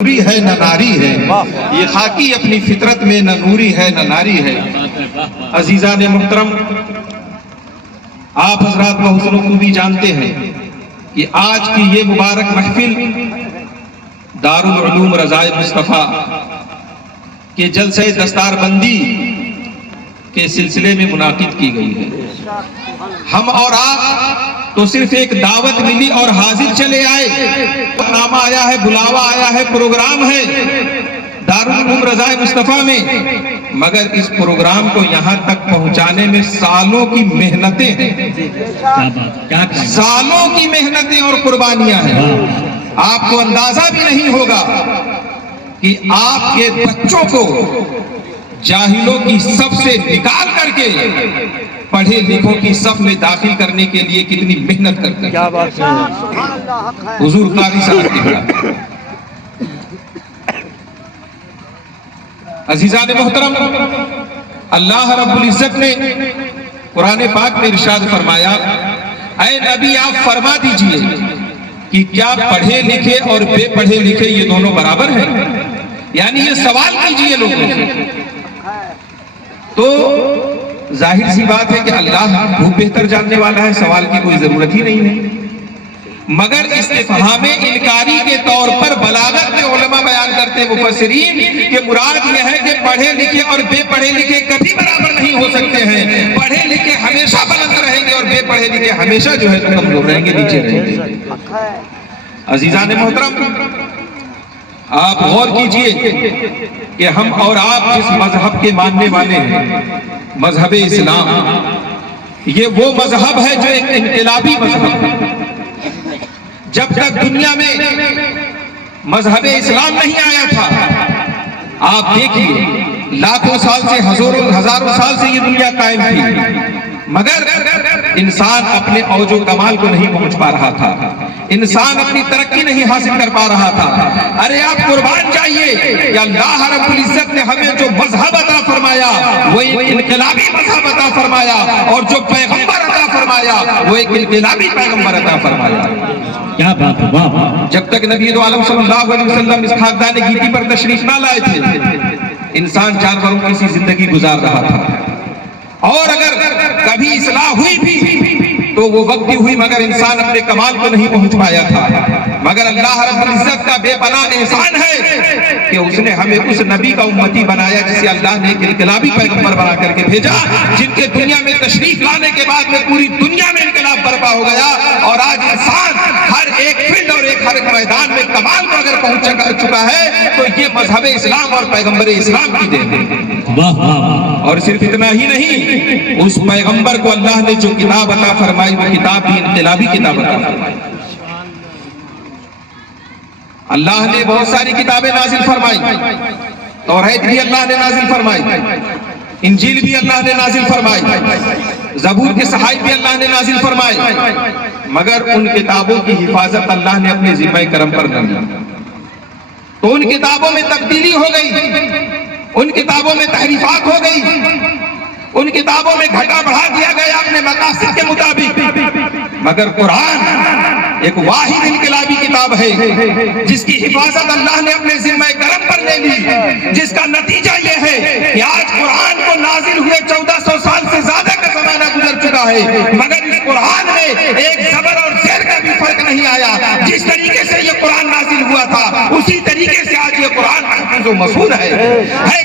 نوری ہے نہ ناری ہے، یہ خاکی اپنی فطرت میں نہ نوری ہے نہ ناری ہے۔ عزیزان محترم، آپ حضرات بحسن و خوبی جانتے ہیں کہ آج کی یہ مبارک محفل دارالعلوم رضائے مصطفیٰ کے جلسہ دستار بندی کے سلسلے میں منعقد کی گئی ہے۔ ہم اور آپ تو صرف ایک دعوت ملی اور حاضر چلے آئے، نامہ آیا ہے، بلاوا آیا ہے، پروگرام ہے دارالعلوم رضائے مصطفیٰ میں، مگر اس پروگرام کو یہاں تک پہنچانے میں سالوں کی محنتیں ہیں، سالوں کی محنتیں اور قربانیاں ہیں۔ آپ کو اندازہ بھی نہیں ہوگا کہ آپ کے بچوں کو جاہلوں کی صف سے نکال کر کے پڑھے لکھوں کی صف میں داخل کرنے کے لیے کتنی محنت کرتے ہیں۔ کیا بات ہے حضور قاری صاحب کی بات۔ عزیزان محترم، اللہ رب العزت نے قرآن پاک میں ارشاد فرمایا، اے نبی آپ فرما دیجئے کہ کیا پڑھے لکھے اور بے پڑھے لکھے یہ دونوں برابر ہیں؟ یعنی یہ سوال کیجئے لوگوں سے۔ تو ظاہر سی بات ہے کہ اللہ خوب بہتر جاننے والا ہے، سوال کی کوئی ضرورت ہی نہیں ہے، مگر استفہام انکاری کے طور پر بلاغت میں علماء بیان کرتے مفسرین کہ مراد یہ ہے کہ پڑھے لکھے اور بے پڑھے لکھے کبھی برابر نہیں ہو سکتے ہیں۔ پڑھے لکھے ہمیشہ بلند رہیں گے اور بے پڑھے لکھے ہمیشہ جو ہے تو کمزور رہیں گے، نیچے رہیں گے۔ عزیزان محترم، آپ غور کیجئے کہ ہم اور آپ جس مذہب کے ماننے والے ہیں، مذہب اسلام، یہ وہ مذہب ہے جو ایک انقلابی مذہب ہے۔ جب تک دنیا میں مذہب اسلام نہیں آیا تھا، آپ دیکھیے لاکھوں سال سے ہزاروں سال سے یہ دنیا قائم تھی، مگر انسان اپنے اوج و کمال کو نہیں پہنچ پا رہا تھا، انسان اپنی ترقی نہیں حاصل کر پا رہا تھا۔ ارے آپ قربان جائیے کہ اللہ رب العزت نے ہمیں جو مذہب عطا فرمایا وہ ایک انقلابی مذہب عطا فرمایا، اور جو پیغمبر عطا فرمایا وہ ایک انقلابی پیغمبر عطا فرمایا۔ کیا بات ہے! جب تک نبی دو عالم صلی اللہ علیہ وسلم اس خاکدان گیتی پر تشریف نہ لائے تھے، انسان جانوروں کی سی زندگی گزار رہا تھا، اور اگر کبھی اصلاح ہوئی بھی تو وہ وقتی ہوئی، مگر انسان اپنے کمال کو نہیں پہنچ پایا تھا۔ مگر اللہ رب العزت کا بے پناہ احسان ہے کہ اس نے ہمیں اس نبی کا امتی بنایا جسے اللہ نے ایک انقلابی پیغمبر بنا کر کے بھیجا، جن کے دنیا میں تشریف لانے کے بعد میں پوری دنیا میں انقلاب برپا ہو گیا، اور آج انسان ہر ایک فیلڈ اور ہر ایک میدان میں کمال کو اگر پہنچ چکا ہے تو یہ مذہب اسلام اور پیغمبر اسلام کی دین ہے۔ اور صرف اتنا ہی نہیں، اس پیغمبر کو اللہ نے جو کتاب عطا فرمائی وہ کتاب بھی انقلابی کتاب عطا فرمائی۔ اللہ نے بہت ساری کتابیں نازل فرمائی، توریت بھی اللہ نے نازل فرمائی، انجیل بھی اللہ نے نازل فرمائی، زبور کے صحائف بھی اللہ نے نازل فرمائی، مگر ان کتابوں کی حفاظت اللہ نے اپنے ذمہ کرم پر نہ لی، تو ان کتابوں میں تبدیلی ہو گئی، ان کتابوں میں تحریفات ہو گئی، ان کتابوں میں گھٹا بڑھا دیا گیا اپنے مقاصد کے مطابق۔ مگر قرآن ایک واحد انقلابی کتاب ہے جس کی حفاظت اللہ نے اپنے ذمہ کرم پر لے لی، جس کا نتیجہ یہ ہے کہ آج قرآن کو نازل ہوئے 1400 سال سے زیادہ کا زمانہ گزر چکا ہے، مگر اس قرآن میں ایک زبر اور زیر کا بھی فرق نہیں آیا۔ جس طریقے سے یہ قرآن نازل ہوا تھا اسی طریقے سے آج یہ قرآن محفوظ و مسعود ہے۔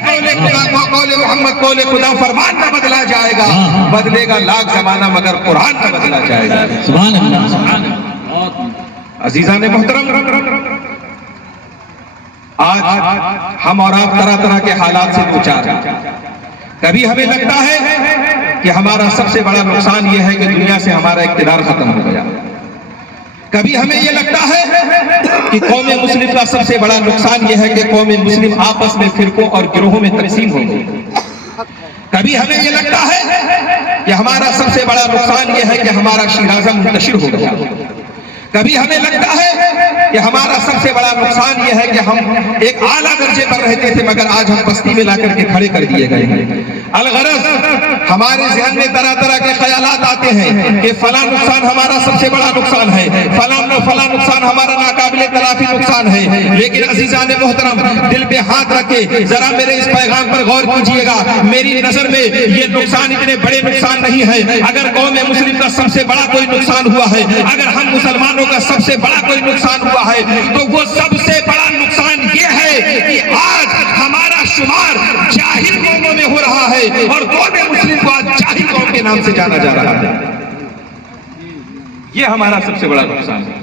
قول محمد قول خدا، فرمان نہ بدلا جائے گا، بدلے گا لاکھ زمانہ مگر قرآن نہ بدلا جائے گا۔ سبحان اللہ، سبحان اللہ۔ عزیزان محترم، آج ہم اور آپ طرح طرح کے حالات سے دوچار ہیں۔ کبھی ہمیں لگتا ہے کہ ہمارا سب سے بڑا نقصان یہ ہے کہ دنیا سے ہمارا اقتدار ختم ہو گیا، کبھی ہمیں یہ لگتا ہے کہ قوم مسلم کا سب سے بڑا نقصان یہ ہے کہ قوم مسلم آپس میں فرقوں اور گروہوں میں تقسیم ہو گئی، کبھی ہمیں یہ لگتا ہے کہ ہمارا سب سے بڑا نقصان یہ ہے کہ ہمارا شیرازہ منتشر ہو گیا، کبھی ہمیں لگتا ہے کہ ہمارا سب سے بڑا نقصان یہ ہے کہ ہم ایک اعلیٰ درجے پر رہتے تھے مگر آج ہم بستی میں لا کر کے کھڑے کر دیے گئے ہیں۔ الغرض ہمارے ذہن میں طرح طرح کے خیالات آتے ہیں کہ فلاں نقصان ہمارا سب سے بڑا نقصان ہے، فلاں نقصان ہمارا ناقابل تلافی نقصان ہے، لیکن عزیزان محترم دل پہ ہاتھ رکھ کے ذرا میرے اس پیغام پر غور کیجئے گا۔ میری نظر میں یہ نقصان اتنے بڑے نقصان نہیں ہے۔ اگر قوم مسلم کا سب سے بڑا کوئی نقصان ہوا ہے، اگر ہم مسلمانوں کا سب سے بڑا کوئی نقصان ہوا ہے تو وہ سب سے بڑا نقصان یہ ہے کہ آج ہمارا شمار جاہل قوموں میں ہو رہا ہے اور قوم مسلم کو آج جاہل قوم کے نام سے جانا جا رہا ہے۔ یہ ہمارا سب سے بڑا نقصان ہے،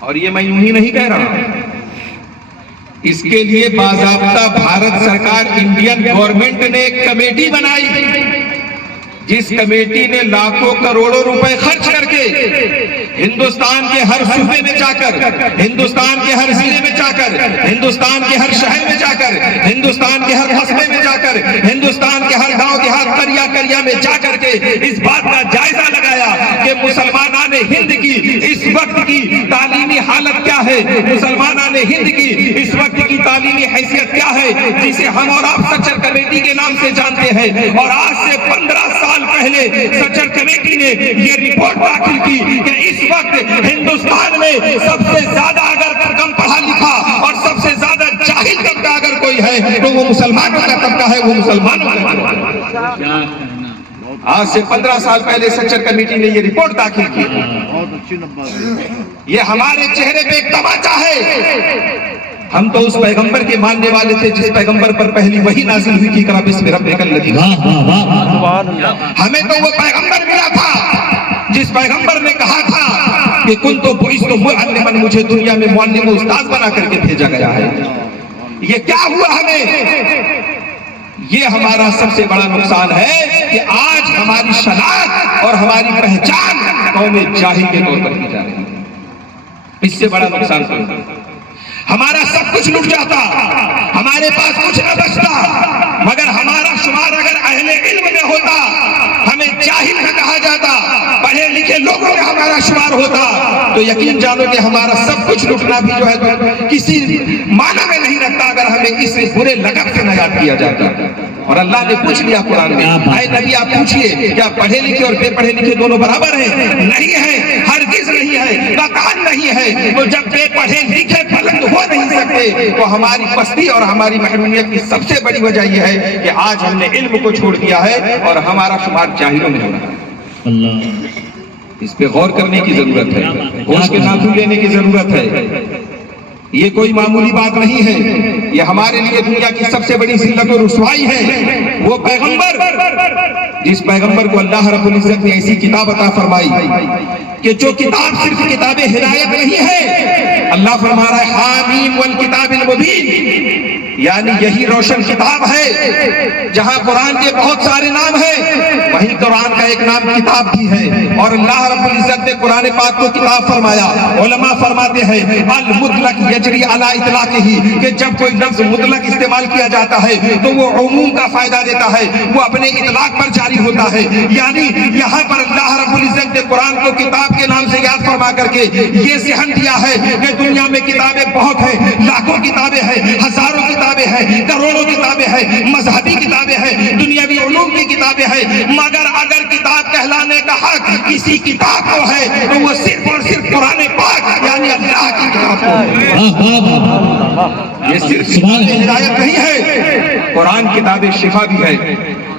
اور یہ میں یوں ہی نہیں کہہ رہا ہوں۔ اس کے لیے باضابطہ بھارت سرکار انڈین گورنمنٹ نے ایک کمیٹی بنائی، جس کمیٹی نے لاکھوں کروڑوں روپے خرچ کر کے ہندوستان کے ہر صوبے میں جا کر، ہندوستان کے ہر ضلع میں جا کر، ہندوستان کے ہر شہر میں جا کر، ہندوستان کے ہر قصبے میں جا کر، ہندوستان کے ہر گاؤں دیہات قریہ میں جا کر کے اس بات کا جائزہ لگایا کہ مسلمانان ہند کی اس وقت کی تعلیمی حالت کیا ہے، مسلمانان ہند کی اس وقت کی تعلیمی حیثیت کیا ہے، جسے ہم اور آپ سچر کمیٹی کے نام سے جانتے ہیں۔ اور آج سے 15 سال پہلے سچر کمیٹی نے یہ رپورٹ داخل کی کہ اس وقت ہندوستان میں سب سے زیادہ اگر کم پڑھا لکھا اور سب سے زیادہ جاہل طبقہ اگر کوئی ہے تو وہ مسلمانوں کا طبقہ ہے، وہ مسلمانوں کا طبقہ ہے۔ آج سے 15 سال پہلے سچر کمیٹی نے یہ رپورٹ داخل کی۔ یہ ہمارے چہرے پہ ایک تماچا ہے۔ ہم تو اس پیغمبر کے ماننے والے تھے جس پیغمبر پر پہلی وحی نازل ہوئی تھی، اقرا بسم ربک الذی خلق۔ ہمیں تو وہ پیغمبر ملا تھا جس پیغمبر نے کہا تھا کہ کنت بعثت معلما، مجھے دنیا میں معلم و استاد بنا کر کے بھیجا گیا ہے۔ یہ کیا ہوا ہمیں؟ یہ ہمارا سب سے بڑا نقصان ہے کہ آج ہماری شناخت اور ہماری پہچان قوم جاہل کے طور پر کی جا رہی ہے۔ اس سے بڑا نقصان کوئی نہیں۔ ہمارا سب کچھ لٹ جاتا، ہمارے پاس کچھ نہ بچتا، مگر ہمارا شمار اگر اہل علم میں ہوتا، ہمیں جاہل نہ کہا جاتا، پڑھے لکھے لوگوں میں ہمارا شمار ہوتا، تو یقین جانو کہ ہمارا سب کچھ لٹنا بھی جو ہے تو کسی معنی میں نہیں رکھتا اگر ہمیں اس برے لقب سے نہ یاد کیا جاتا۔ اور اللہ نے پوچھ لیا قرآن میں، اے نبی آپ پوچھئے کیا پڑھے لکھے اور بے پڑھے لکھے دونوں برابر ہیں؟ نہیں ہے، ہرگز نہیں ہے، قطعاً نہیں ہے۔ تو جب بے پڑھے لکھے بلند ہو نہیں سکتے تو ہماری پستی اور ہماری محرومیت کی سب سے بڑی وجہ یہ ہے کہ آج ہم نے علم کو چھوڑ دیا ہے اور ہمارا شمار جاہلوں میں ہو رہا ہے۔ اس پہ غور کرنے کی ضرورت ہے، ہوش کے ناخن لینے کی ضرورت ہے۔ یہ کوئی معمولی بات نہیں ہے، یہ ہمارے لیے دنیا کی سب سے بڑی ذلت و رسوائی ہے۔ وہ پیغمبر جس پیغمبر کو اللہ رب العزت نے ایسی کتاب عطا فرمائی کہ جو کتاب صرف کتاب ہدایت نہیں ہے، اللہ فرما رہا ہے حامیم والکتاب المبین، یعنی یہی روشن کتاب ہے۔ جہاں قرآن کے بہت سارے نام ہیں وہیں قرآن کا ایک نام کتاب بھی ہے، اور اللہ رب العزت نے قرآن پاک کو کتاب فرمایا۔ علماء فرماتے ہیں المطلق یجری علی اطلاقہ، کہ جب کوئی لفظ مطلق استعمال کیا جاتا ہے تو وہ عموم کا فائدہ دیتا ہے، وہ اپنے اطلاق پر جاری ہوتا ہے۔ یعنی یہاں پر اللہ رب العزت نے قرآن کو کتاب کے نام سے یاد فرما کر کے یہ ذہن دیا ہے کہ دنیا میں کتابیں بہت ہیں، لاکھوں کتابیں ہیں، ہزاروں کتابیں ہیں، کروڑوں کتابیں ہیں، مذہبی کتابیں ہیں، دنیاوی علوم کی کتابیں ہیں، مگر اگر کتاب کہلانے کا حق کسی کتاب کو ہے تو وہ صرف اور صرف قرآن پاک یعنی اللہ کی کتاب کو ہے۔ یہ صرف ہدایت نہیں ہے، قرآن کتاب شفا بھی ہے،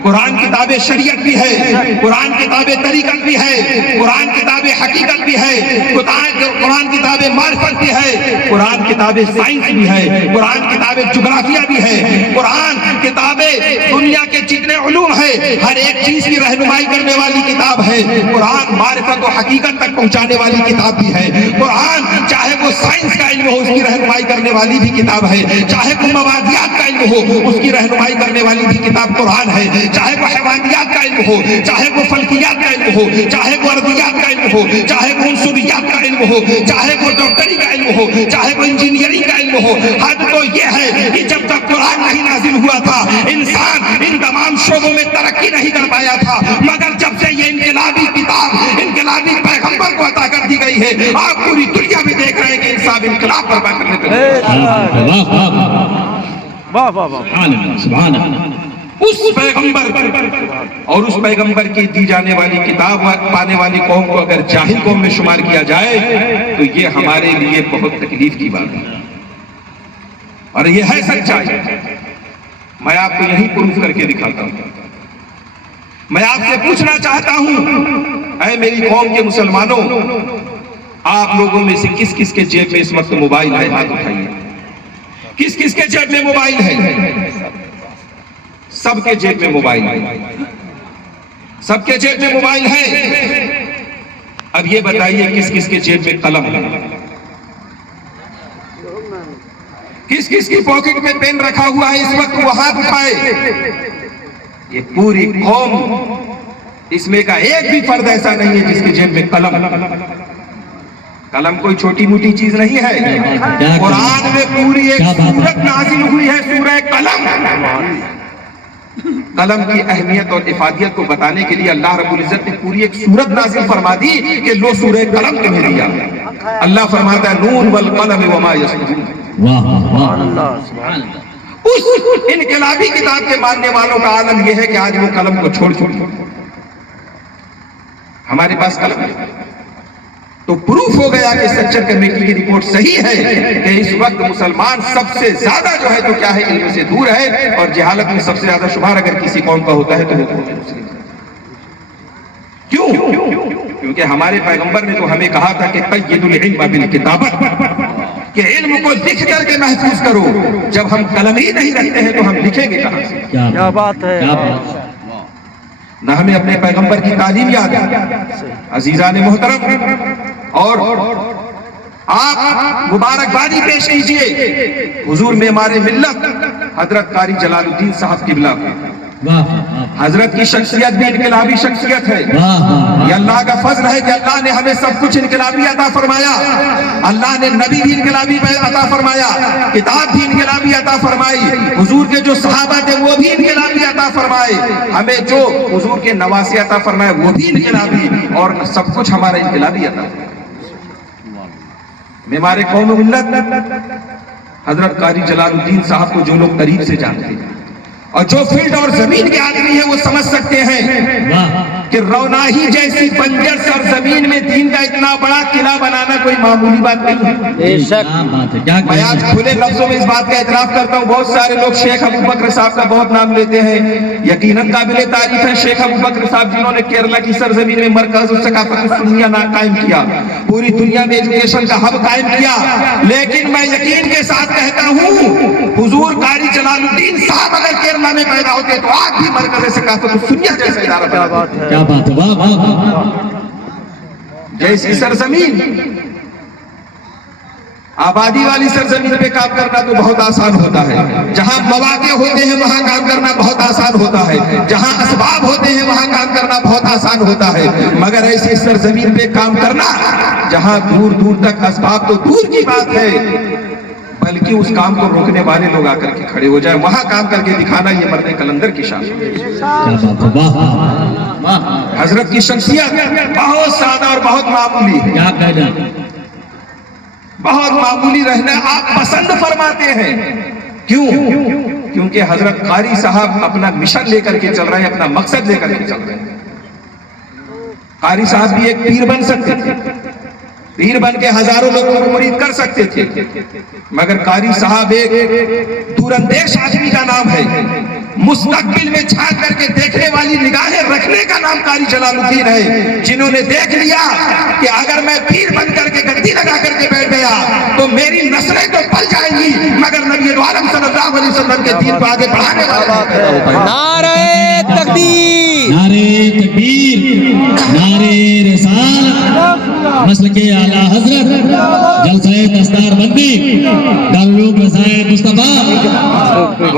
قرآن کتاب شریعت بھی ہے، قرآن کتاب طریقت بھی ہے، قرآن کتاب حقیقت بھی ہے، قرآن کتاب معرفت بھی ہے، قرآن کتاب سائنس بھی ہے، قرآن کتاب جغرافیہ بھی ہے، قرآن کتاب دنیا کے جتنے علوم ہیں ہر ایک چیز کی رہنمائی کرنے والی کتاب ہے، قرآن معرفت و حقیقت تک پہنچانے والی کتاب بھی ہے، قرآن چاہے وہ سائنس کا علم ہو اس کی رہنمائی کرنے والی بھی بھی کتاب ہے، چاہے وہ موادیات کا علم ہو اس کی رہنمائی کرنے والی بھی کتاب قرآن ہے، چاہے وہ حیوانیات کا علم ہو، چاہے وہ فلکیات کا علم ہو، چاہے وہ ارضیات کا علم ہو، چاہے وہ عنصریات کا علم ہو، چاہے وہ ڈاکٹری کا علم ہو، چاہے وہ انجینئرنگ کا علم ہو، حد تو یہ ہے کہ جب تک قرآن نہیں نازل ہوا تھا انسان ان تمام شعبوں میں ترقی نہیں کر پایا تھا، مگر جب سے یہ انقلابی کتاب انقلابی پیغمبر کو عطا کر دی گئی ہے آپ پوری دنیا میں دیکھ رہے ہیں کہ انسان انقلاب برپا کرنے اس پیغمبر اور اس پیغمبر کی دی جانے والی کتاب پانے والی قوم کو اگر جاہل قوم میں شمار کیا جائے تو یہ ہمارے لیے بہت تکلیف کی بات ہے، اور یہ ہے سچائی۔ میں آپ کو یہی پروف کر کے دکھاتا ہوں۔ میں آپ سے پوچھنا چاہتا ہوں اے میری قوم کے مسلمانوں، آپ لوگوں میں سے کس کس کے جیب میں اس وقت موبائل ہے؟ ہاتھ اٹھائیے۔ کس کس کے جیب میں موبائل ہے؟ سب کے جیب میں موبائل ہے، سب کے جیب میں موبائل ہے۔ اب یہ بتائیے کس کس کے جیب میں قلم ہے؟ کس کس کی پاکٹ میں پین رکھا ہوا ہے اس وقت؟ وہ ہاتھ اٹھائے۔ یہ پوری قوم، اس میں کا ایک بھی فرد ایسا نہیں ہے جس کے جیب میں قلم۔ قلم کوئی چھوٹی موٹی چیز نہیں ہے، قرآن میں پوری ایک سورت نازل ہوئی ہے، سورہ قلم۔ قلم کی اہمیت اور افادیت کو بتانے کے لیے اللہ رب العزت نے پوری ایک سورت نازل فرما دی کہ لو سورہ قلم تمہیں دیا۔ اللہ فرماتا ہے نون والقلم وما یسطرون۔ اس انقلابی کتاب کے ماننے والوں کا عالم یہ ہے کہ آج وہ قلم کو چھوڑ چکے، ہمارے پاس قلم ہے۔ تو پروف ہو گیا کہ سچر کمیٹی کی رپورٹ صحیح ہے کہ اس وقت مسلمان سب سے زیادہ جو ہے تو کیا ہے علم سے دور ہے، اور جہالت میں سب سے زیادہ شمار اگر کسی قوم کا ہوتا ہے تو وہ قوم مسلم ہے۔ کیوں؟ کیونکہ ہمارے پیغمبر نے تو ہمیں کہا تھا کہ قید العلم بالکتابۃ، کہ علم کو لکھ کر کے محفوظ کرو۔ جب ہم قلم ہی نہیں رکھتے ہیں تو ہم لکھیں گے کہاں سے؟ کیا بات ہے! نہ ہمیں اپنے پیغمبر کی تعلیم یاد ہے۔ عزیزان محترم، اور آپ مبارکبادی پیش کیجئے حضور معمار ملت حضرت قاری جلال الدین صاحب قبلہ کو۔ حضرت کی شخصیت بھی انقلابی شخصیت ہے۔ یہ اللہ کا فضل ہے کہ اللہ نے ہمیں سب کچھ انقلابی عطا فرمایا۔ اللہ نے نبی بھی انقلابی عطا فرمایا، کتاب بھی انقلابی عطا فرمائی، حضور کے جو صحابہ تھے وہ بھی انقلابی عطا فرمائے، ہمیں جو حضور کے نواسے عطا فرمائے وہ بھی انقلابی، اور سب کچھ ہمارا انقلابی عطا۔ ہمارے قوم ملت حضرت قاری جلال الدین صاحب کو جو لوگ قریب سے جانتے ہیں اور جو فیلڈ اور زمین کے آدمی ہیں وہ سمجھ سکتے ہیں کہ روناہی جیسی بنجر سرزمین میں دین کا اتنا بڑا قلعہ بنانا کوئی معمولی بات نہیں ہے۔ میں آج کھلے لفظوں میں اس بات کا اعتراف کرتا ہوں، بہت سارے لوگ شیخ ابو بکر صاحب کا بہت نام لیتے ہیں، یقیناً قابل تعریف ہے شیخ ابو بکر صاحب جنہوں نے کیرلا کی سرزمین میں مرکز الثقافت السنیہ قائم کیا، پوری دنیا میں ایجوکیشن کا ہب قائم کیا۔ لیکن میں یقین کے ساتھ کہتا ہوں حضور قاری جلال الدین صاحب اگر کیرلا میں پیدا ہوتے تو آج بھی مرکز ثقافت السنیہ جیسا ادارہ پیدا ہوتا۔ کیا بات ہے! واہ واہ! جیسی سرزمین، آبادی والی سرزمین پہ کام کرنا تو بہت آسان ہوتا ہے، جہاں مواقع ہوتے ہیں وہاں کام کرنا بہت آسان ہوتا ہے، جہاں اسباب ہوتے ہیں وہاں کام کرنا بہت آسان ہوتا ہے، مگر ایسی سرزمین پہ کام کرنا جہاں دور دور تک اسباب تو دور کی بات ہے، بلکہ اس کام کو روکنے والے لوگ آ کر کے کھڑے ہو جائیں، وہاں کام کر کے دکھانا یہ مرد کلندر کی شان ہے۔ حضرت کی شخصیت بہت سادہ اور بہت معمولی ہے، بہت معمولی رہنا آپ پسند فرماتے ہیں۔ کیوں؟ کیونکہ حضرت قاری صاحب اپنا مشن لے کر کے چل رہے ہیں، اپنا مقصد لے کر کے چل رہے ہیں۔ قاری صاحب بھی ایک پیر بن سکتے تھے، پیر بن کے ہزاروں لوگوں کو مرید کر سکتے تھے، مگر قاری صاحب ایک دور اندیش آدمی کا نام ہے، مستقبل میں جھانک کر کے دیکھنے والی نگاہیں رکھنے کا نام قاری جلال الدین ہے، جنہوں نے دیکھ لیا کہ اگر میں پیر بن کر کے گدی لگا کر کے بیٹھ گیا تو میری نسلیں تو پل جائیں گی، مگر نبی عالم صلی اللہ علیہ وسلم کے دین کو آگے بڑھانے والا۔ نعرہ تکبیر نعرے تکبیر، نعرے رسالت، مسلک اعلیٰ حضرت، جلسہ دستار بندی، دارالعلوم رضائے مصطفیٰ،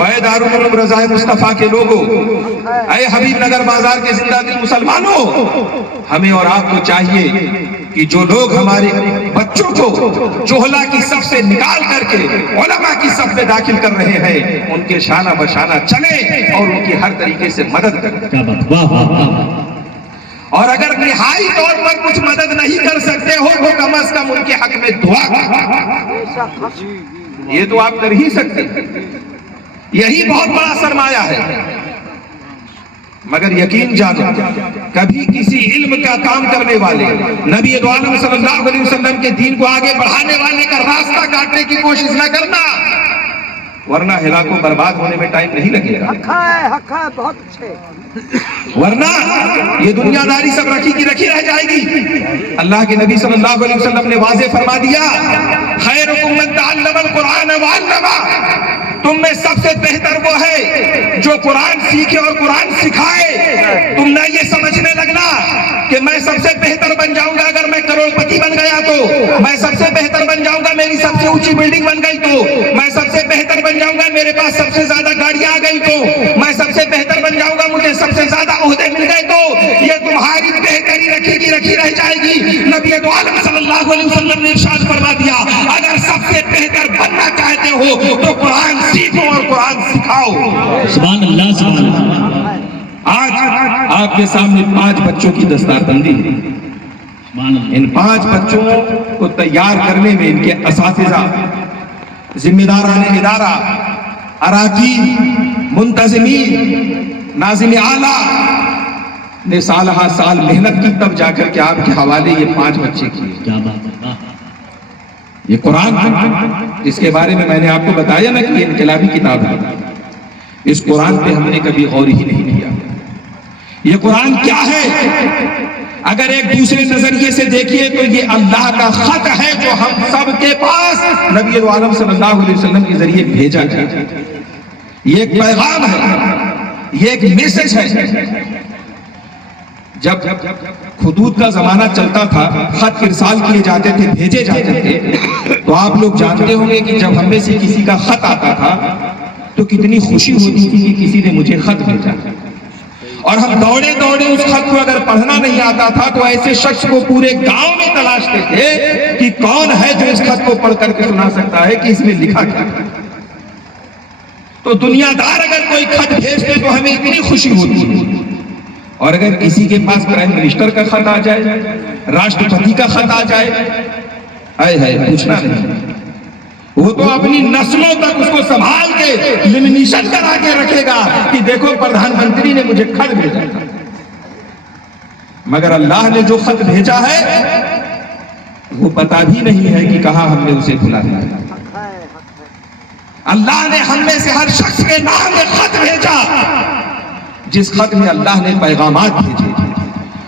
اے دارالعلوم رضائے مصطفیٰ کے لوگوں، اے حبیب نگر بازار کے زندہ دل مسلمانوں، ہمیں اور آپ کو چاہیے کہ جو لوگ ہمارے بچوں کو جوہلا کی صف سے نکال کر کے علماء کی صف میں داخل کر رہے ہیں، ان کے شانہ بشانہ چلیں اور ان کی ہر طریقے سے مدد کریں۔ کیا بات، واہ واہ واہ، اور اگر نہائی طور پر کچھ مدد نہیں کر سکتے ہو تو کم از کم ان کے حق میں دعا کریں۔ یہ تو آپ کر ہی سکتے ہیں، یہی بہت بڑا سرمایہ ہے۔ مگر یقین جانو، کبھی کسی علم کا کام کرنے والے، نبی دو عالم صلی اللہ علیہ وسلم کے دین کو آگے بڑھانے والے کا راستہ کاٹنے کی کوشش نہ کرنا، ورنہ ہلاکوں برباد ہونے میں ٹائم نہیں لگے گا۔ حق ہے بہت اچھے، ورنہ یہ دنیا داری سب رکھی کی رکھی رہ جائے گی۔ اللہ کے نبی صلی اللہ علیہ وسلم نے واضح فرما دیا، خیرکم من تعلم القرآن وعلمہ، تم میں سب سے بہتر وہ ہے جو قرآن سیکھے اور قرآن سکھائے۔ تم نہ یہ سمجھنے لگنا کہ میں سب سے بہتر بن جاؤں گا اگر میں کروڑ پتی بن گیا تو، میں سب سے بہتر بن جاؤں گا میری سب سے اونچی بلڈنگ بن گئی تو، میں سب سے بہتر بن جاؤں گا میرے پاس سب سے زیادہ گاڑیاں آ گئی تو، میں سب سے بہتر بن جاؤں گا مجھے سب سے زیادہ عہدے مل گئے تو، یہ تمہاری بہتری رکھی کی رکھی رہ جائے گی۔ نبی دو عالم صلی اللہ علیہ وسلم نے ارشاد فرما دیا، اگر سب سے بہتر بننا چاہتے ہو تو قرآن سیکھو اور قرآن سکھاؤ۔ سبحان اللہ، سبحان اللہ، آج آپ کے سامنے 5 بچوں کی دستار بندی ہے۔ سبحان اللہ، ان 5 بچوں کو تیار کرنے میں ان کے اساتذہ، ذمہ داران ادارہ، اراکین، منتظمین، ناظم اعلیٰ نے سالہ سال محنت کی، تب جا کر کے آپ کے حوالے یہ 5 بچے کیے۔ کیا بات ہے، واہ، یہ قرآن جس کے بارے میں نے آپ کو بتایا نا کہ یہ انقلابی کتاب ہے، اس قرآن پہ ہم نے کبھی غور ہی نہیں کیا۔ یہ قرآن کیا ہے؟ اگر ایک دوسرے نظریے سے دیکھیے تو یہ اللہ کا خط ہے جو ہم سب کے پاس نبی عالم صلی اللہ علیہ وسلم کے ذریعے بھیجا گیا۔ یہ ایک پیغام ہے، یہ ایک میسج ہے۔ جب خطوط کا زمانہ چلتا تھا، خط ارسال کیے جاتے تھے، بھیجے جاتے تھے، تو آپ لوگ جانتے ہوں گے کہ جب ہم میں سے کسی کا خط آتا تھا تو کتنی خوشی ہوتی تھی کہ کسی نے مجھے خط بھیجا، اور ہم دوڑے دوڑے اس خط کو اگر پڑھنا نہیں آتا تھا تو ایسے شخص کو پورے گاؤں میں تلاشتے تھے کہ کون ہے جو اس خط کو پڑھ کر کے سنا سکتا ہے کہ اس میں لکھا کیا ہے۔ تو دنیا دار اگر کوئی خط بھیجتے تو ہمیں اتنی خوشی ہوتی، اور اگر کسی کے پاس پرائم منسٹر کا خط آ جائے، راشٹرپتی کا خط آ جائے، آئے ہے پوچھنا نہیں، وہ تو اپنی نسلوں تک اس کو سنبھال کے لیمینیشن کرا کے رکھے گا کہ دیکھو پردھان منتری نے مجھے خط بھیجا تھا۔ مگر اللہ نے جو خط بھیجا ہے وہ پتہ بھی نہیں ہے کہ کہاں ہم نے اسے بھلا دیا۔ اللہ نے ہم میں سے ہر شخص کے نام میں خط بھیجا، جس خط میں اللہ نے پیغامات بھیجے،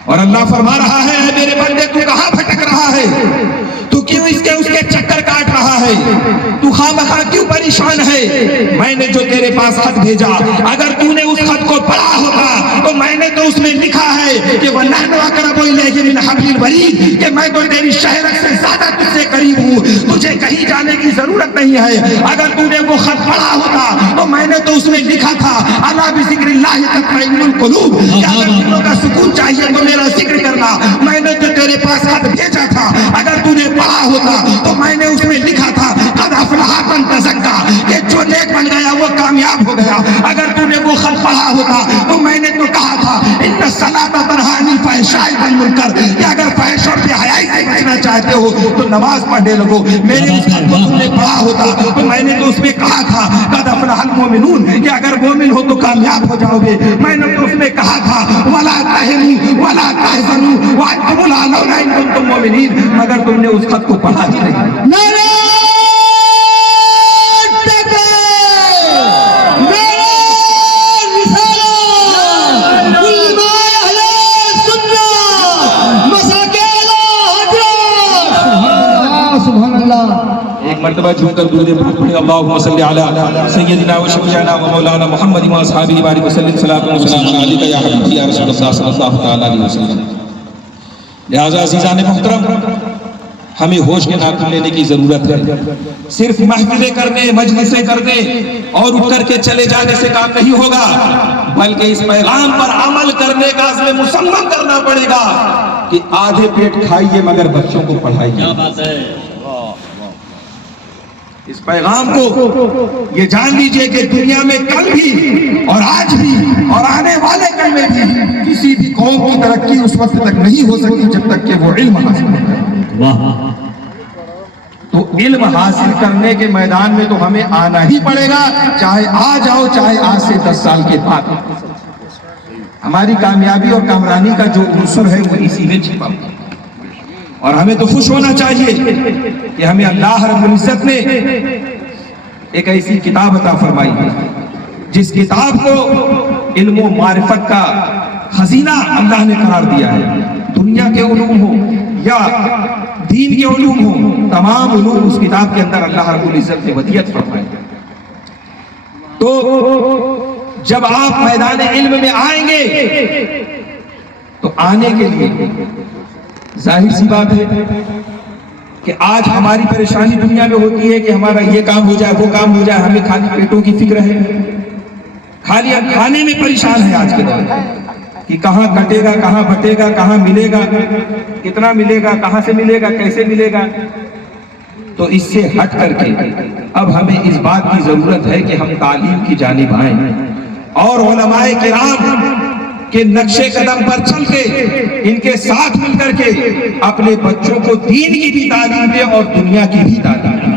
اور اللہ فرما رہا ہے، اے میرے بندے تو کہاں بھٹک رہا ہے؟ تو کیوں اس کے چکر کاٹ رہا ہے؟ تو خواہ کیوں پریشان ہے؟ میں نے جو تیرے پاس خط بھیجا، اگر تو نے اس خط کو پڑھا ہوتا تو میں نے تو اس میں لکھا ہے کہ وَنَحْنُ أَقْرَبُ إِلَيْهِ مِنْ حَبْلِ الْوَرِيدِ، کہ میں تو تیری شہرت سے زیادہ تجھ سے قریب ہوں، تجھے کہیں جانے کی ضرورت نہیں ہے۔ اگر تو نے وہ خط پڑھا ہوتا تو میں نے تو اس میں لکھا تھا أَلَا بِذِكْرِ اللَّهِ تَطْمَئِنُّ الْقُلُوبُ، کہ اگر دلوں کا سکون چاہیے تو میرا ذکر کرنا۔ میں نے تو تیرے پاس خط بھیجا تھا، اگر تو نے پڑھا ہوتا تو میں نے اس میں لکھا تھا قد افلح من تزکا، کہ جو نیک بن گیا وہ کامیاب ہو گیا۔ اگر تو نے وہ خط پڑھا ہوتا تو میں نے تو کہا تھا ان الصلاۃ تنہی عن الفحشاء والمنکر، کہ اگر فحش اور بے حیائی سے بچنا چاہتے ہو تو نماز پڑھنے لگو۔ میرے اس خط کو تم نے پڑھا ہوتا تو میں نے تو اس میں کہا تھا قد افلح المؤمنون، کہ اگر مومن ہو تو کامیاب ہو جاؤ گے۔ میں نے تو اس میں کہا تھا ولا تہنوا ولا تحزنوا وانتم الاعلون ان کنتم مؤمنین، مگر تم نے اس خط کو پڑھا ہی نہیں۔ نعرہ تکبیر، نعرہ رسالت، علماء اہل سنت، مساکین حضرت، سبحان اللہ، سبحان اللہ۔ ایک مرتبہ جھوم کر درود پاک پڑھیں اللہم صلی علی سیدنا و شفیعنا و مولانا محمد و اصحابہ بارک وسلم صلاۃ و سلام علیک یا حبیبی یا رسول اللہ صلی اللہ تعالی علیہ وسلم۔ لہذا عزیزان محترم ہمیں ہوش کے ناخن لینے کی ضرورت ہے۔ صرف محفلیں کرنے، مجلسیں کرنے اور اٹھ کر کے چلے جانے سے کام نہیں ہوگا، بلکہ اس پیغام پر عمل کرنے کا عزم مصمم کرنا پڑے گا کہ آدھے پیٹ کھائیے مگر بچوں کو پڑھائیے۔ کیا بات ہے، اس پیغام کو یہ جان لیجئے کہ دنیا میں کل بھی اور آج بھی اور آنے والے کل میں بھی کسی بھی قوم کی ترقی اس وقت تک نہیں ہو سکتی جب تک کہ وہ علم حاصل کرے۔ واہ، تو علم حاصل کرنے کے میدان میں تو ہمیں آنا ہی پڑے گا، چاہے آج آؤ چاہے آج سے 10 سال کے بعد۔ ہماری کامیابی اور کامرانی کا جو عنصر ہے وہ اسی میں چھپا ہوا ہے۔ اور ہمیں تو خوش ہونا چاہیے کہ ہمیں اللہ رب العزت نے ایک ایسی کتاب عطا فرمائی ہے جس کتاب کو علم و معرفت کا خزینہ اللہ نے قرار دیا ہے۔ دنیا کے علوم ہو یا دین کے علوم ہو، تمام علوم اس کتاب کے اندر اللہ رب العزت نے ودیعت فرمائی۔ تو جب آپ میدان علم میں آئیں گے تو آنے کے لیے ظاہر سی بات ہے کہ آج ہماری پریشانی دنیا میں ہوتی ہے کہ ہمارا یہ کام ہو جائے وہ کام ہو جائے، ہمیں خالی پیٹوں کی فکر ہے، خالی اب کھانے میں پریشان ہے آج کے دور میں کہ کہاں کٹے گا، کہاں بٹے گا، کہاں ملے گا، کتنا ملے گا، کہاں سے ملے گا، کیسے ملے گا۔ تو اس سے ہٹ کر کے اب ہمیں اس بات کی ضرورت ہے کہ ہم تعلیم کی جانب آئیں اور علماء کرام کے نقشے قدم پر چل کے ان کے ساتھ مل کر کے اپنے بچوں کو دین کی بھی تعلیم دیں اور دنیا کی بھی تعلیم دیں۔